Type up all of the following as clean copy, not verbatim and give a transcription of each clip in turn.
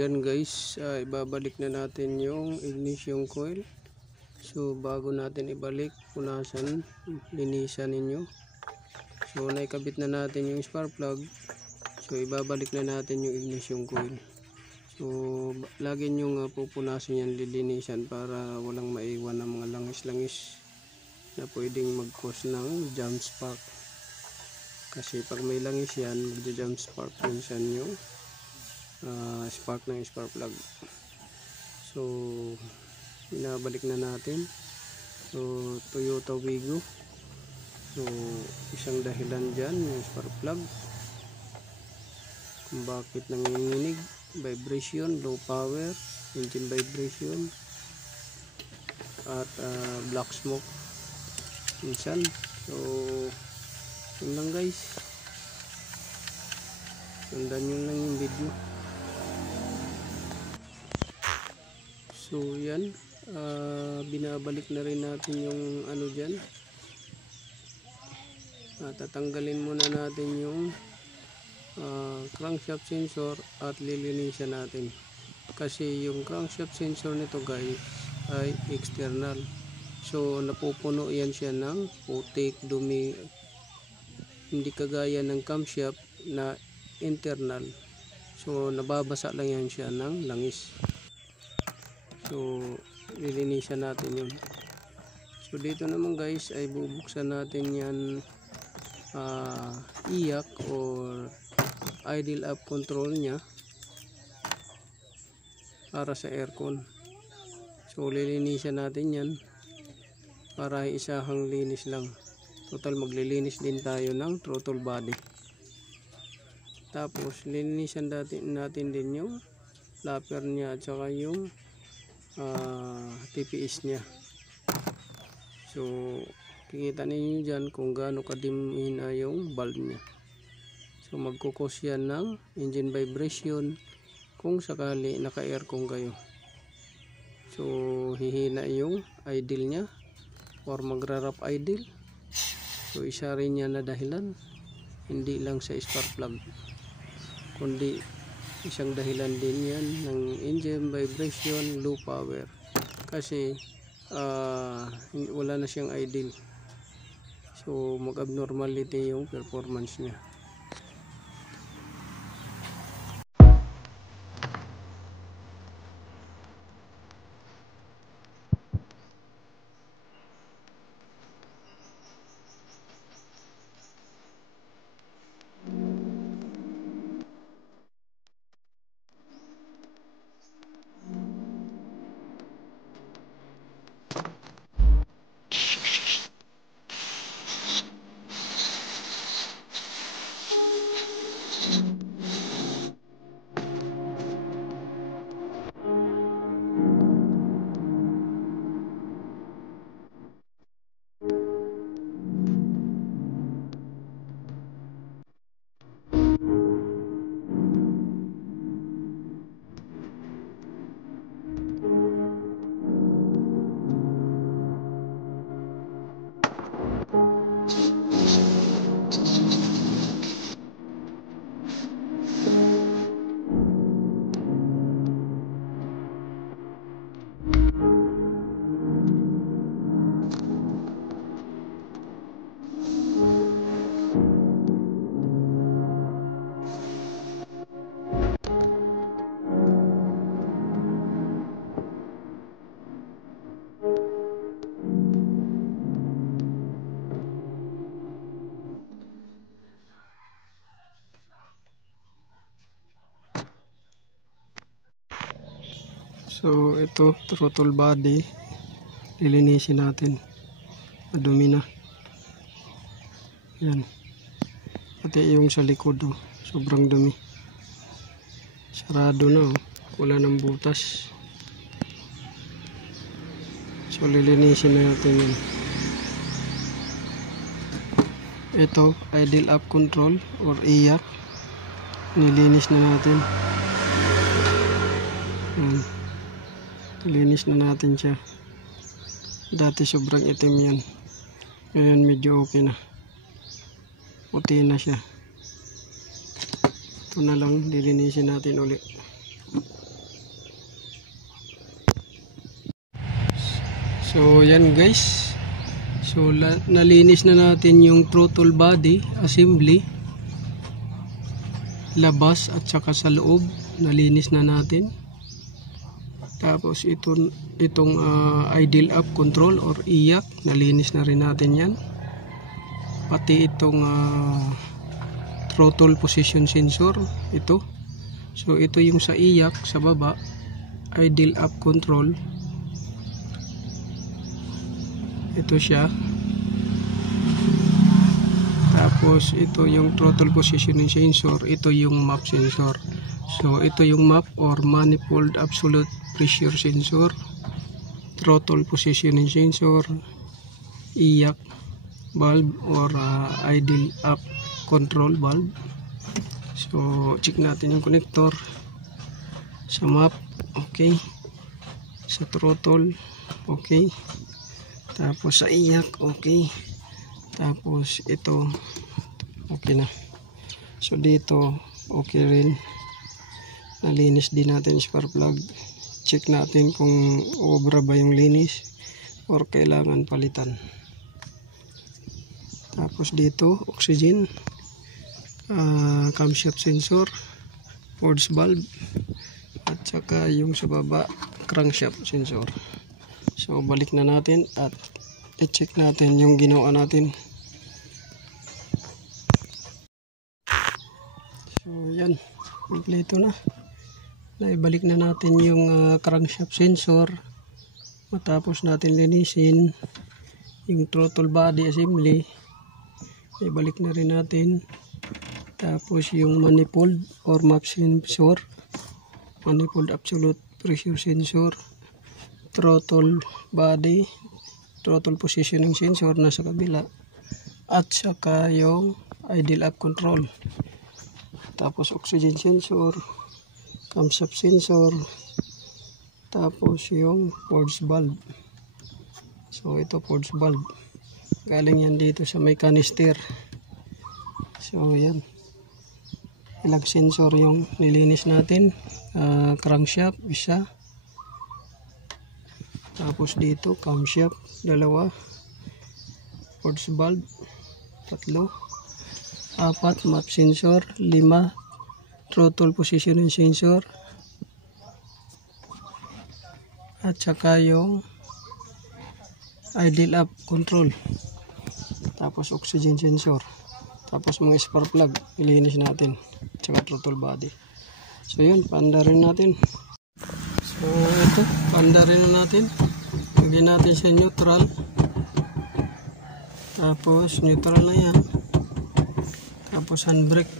dyan guys, ibabalik na natin yung ignition coil. So bago natin ibalik, punasan, linisan ninyo. So naikabit na natin yung spark plug. So ibabalik na natin yung ignition coil. So lagi nyo pupunasan yan, lilinisan para walang maiwan ng mga langis-langis na pwedeng mag-cause ng jump spark. Kasi pag may langis yan, magja-jump spark minsan yung spark ng spark plug. So binabalik na natin. So Toyota Wigo. So isang dahilan dyan yung spark plug kung bakit nanginginig, vibration, low power, engine vibration, at black smoke minsan. So yun lang guys, sundan nyo lang yung video. So yan, binabalik na rin natin yung ano dyan. Tatanggalin muna natin yung crankshaft sensor at lilinisan natin. Kasi yung crankshaft sensor nito guys ay external. So napupuno yan siya ng putik, dumi. Hindi kagaya ng camshaft na internal. So nababasa lang yan siya ng langis. So lilinisan natin yun. So dito naman guys ay bubuksan natin yan iyak or idle up control nya para sa aircon. So lilinisan natin yan para isahang linis lang. Total maglilinis din tayo ng throttle body. Tapos lilinisan natin din yung flapper nya at saka yung TPS nya. So kikita ninyo dyan kung gaano kadimi na yung valve nya. So magkukos yan ng engine vibration kung sakali naka-aircon kayo. So hihina yung idle nya or magra-rough idle. So isa rin yan na dahilan, hindi lang sa spark plug kundi isang dahilan din yan ng engine vibration, low power. Kasi wala na siyang idle. So mag-abnormality yung performance niya. So ito throttle body, lilinisin natin. Madumi na. Yan. Pati yung sa likod sobrang dumi. Sarado na wala ng butas. So lilinisin na natin yan. Ito idle up control or iyak, nilinis na natin. Linis na natin siya. Dati sobrang itim yan, ngayon medyo okay na, puti na siya. Ito na lang, lilinisin natin ulit. So yan guys, so nalinis na natin yung throttle body assembly, labas at saka sa loob nalinis na natin. Tapos itong idle up control or iyak, nalinis na rin natin yan. Pati itong throttle position sensor, ito. So ito yung sa iyak sa baba, idle up control. Ito siya. Tapos ito yung throttle positioning sensor, ito yung map sensor. So ito yung map or manifold absolute pressure sensor, throttle positioning sensor, iyak valve or idle up control valve. So check natin yung connector sa map, okay, sa throttle, okay, tapos sa iyak, okay, tapos ito okay na. So dito okay rin, nalinis din natin spark plug. Check natin kung obra ba yung linis or kailangan palitan. Tapos dito oxygen, camshaft sensor, force valve, at saka yung sa baba crankshaft sensor. So balik na natin at i-check natin yung ginawa natin. So yan, kompleto na. Naibalik na natin yung crankshaft sensor. Matapos natin linisin yung throttle body assembly, ibalik na rin natin. Tapos yung manifold or map sensor, manifold absolute pressure sensor, throttle body, throttle positioning sensor nasa kabila, at saka yung idle up control. Tapos oxygen sensor, camshaft sensor, tapos yung force valve. So ito force valve, galing yan dito sa may canister. So yan, ilang sensor yung nilinis natin. Crankshaft isa, tapos dito camshaft dalawa, force valve tatlo, apat map sensor, 5 throttle positioning sensor, at saka yung idle up control, tapos oxygen sensor, tapos mga spark plug ilinis natin, at saka throttle body. So yun, paandarin natin. So ito, paandarin na natin. Lagyan natin sa neutral, tapos neutral na yan, tapos handbrake.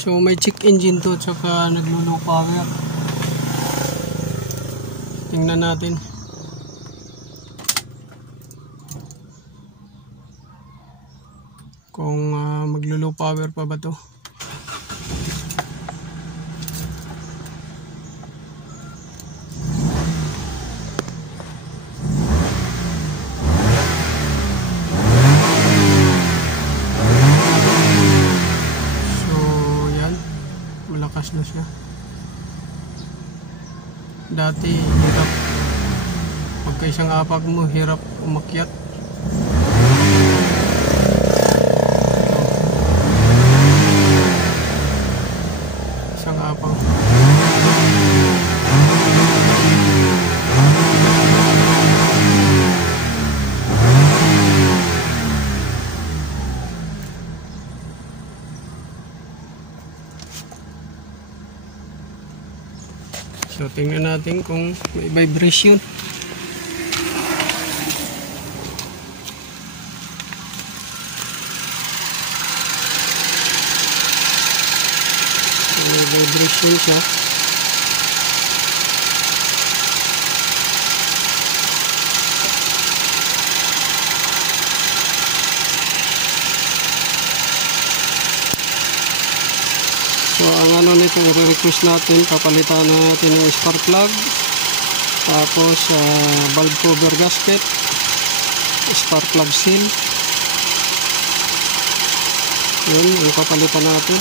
So may check engine to, tsaka naglo-low power. Tingnan natin kung maglo-low power pa ba to. Malakas na siya. Dati hirap, pagka isang apag mo hirap umakyat. Isang apag. So tingnan natin kung may vibration. May vibration siya. So ang ano nito, i-request natin, papalitan natin ng spark plug, tapos valve cover gasket, spark plug seal. Yun, yung papalitan natin.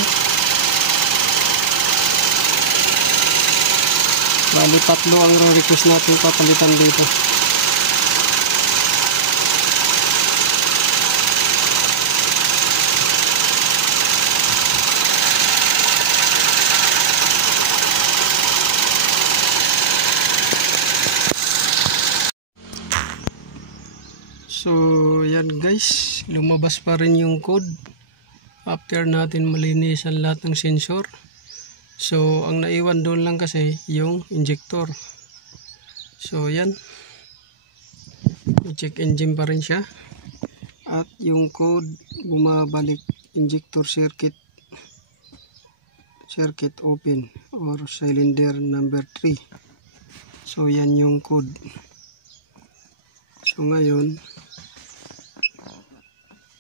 Bali tatlo ang request natin papalitan dito. So yan guys, lumabas pa rin yung code after natin malinisan lahat ng sensor. So ang naiwan doon lang kasi yung injector. So yan, check engine pa rin siya. At yung code bumabalik, injector circuit open or cylinder number 3. So yan yung code. So ngayon,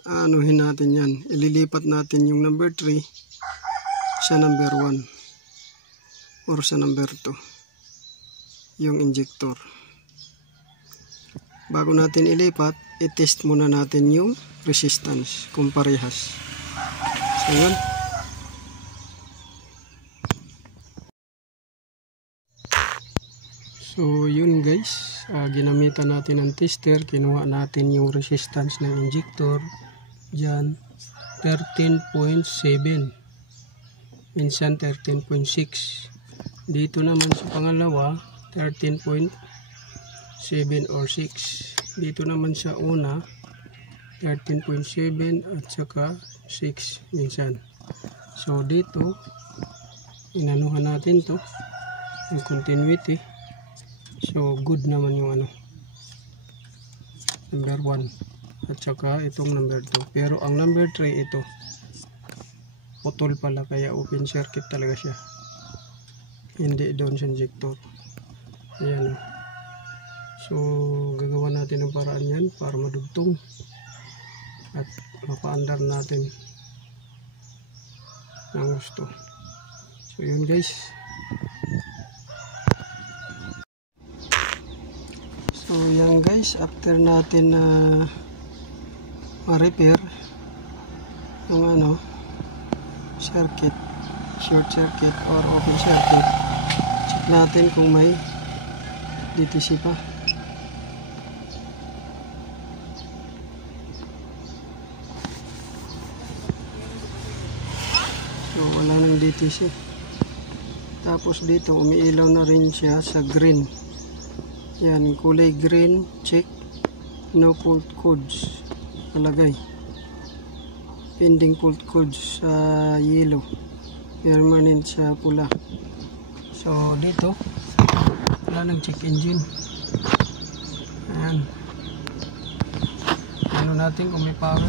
anuhin natin yan. Ililipat natin yung number 3 sa number 1 or sa number 2. Yung injector. Bago natin ilipat, i-test muna natin yung resistance kung parehas. So yun. So yun guys, ginamitan natin ng tester, kinuha natin yung resistance ng injector dyan 13.7, minsan 13.6, dito naman sa pangalawa 13.7 or 6, dito naman sa una 13.7 at saka 6 minsan. So dito inanuhan natin to yung continuity. So good naman yung number 1 at saka itong number 2, pero ang number 3 ito putol pala, kaya open circuit talaga siya, hindi doon sa injector. Ayan. So gagawa natin ng paraan yan para madugtong at mapaandar natin ng gusto. So yun guys. So yan guys, after natin na ma-repair yung circuit, short circuit or open circuit, check natin kung may DTC pa. So wala nang DTC. Tapos dito umiilaw na rin siya sa green. Yan, kulay green, check. No fault codes nalagay. Pending fault codes sa yellow, permanent sa pula. So dito wala nang check engine. Ayan, ano natin kung may power.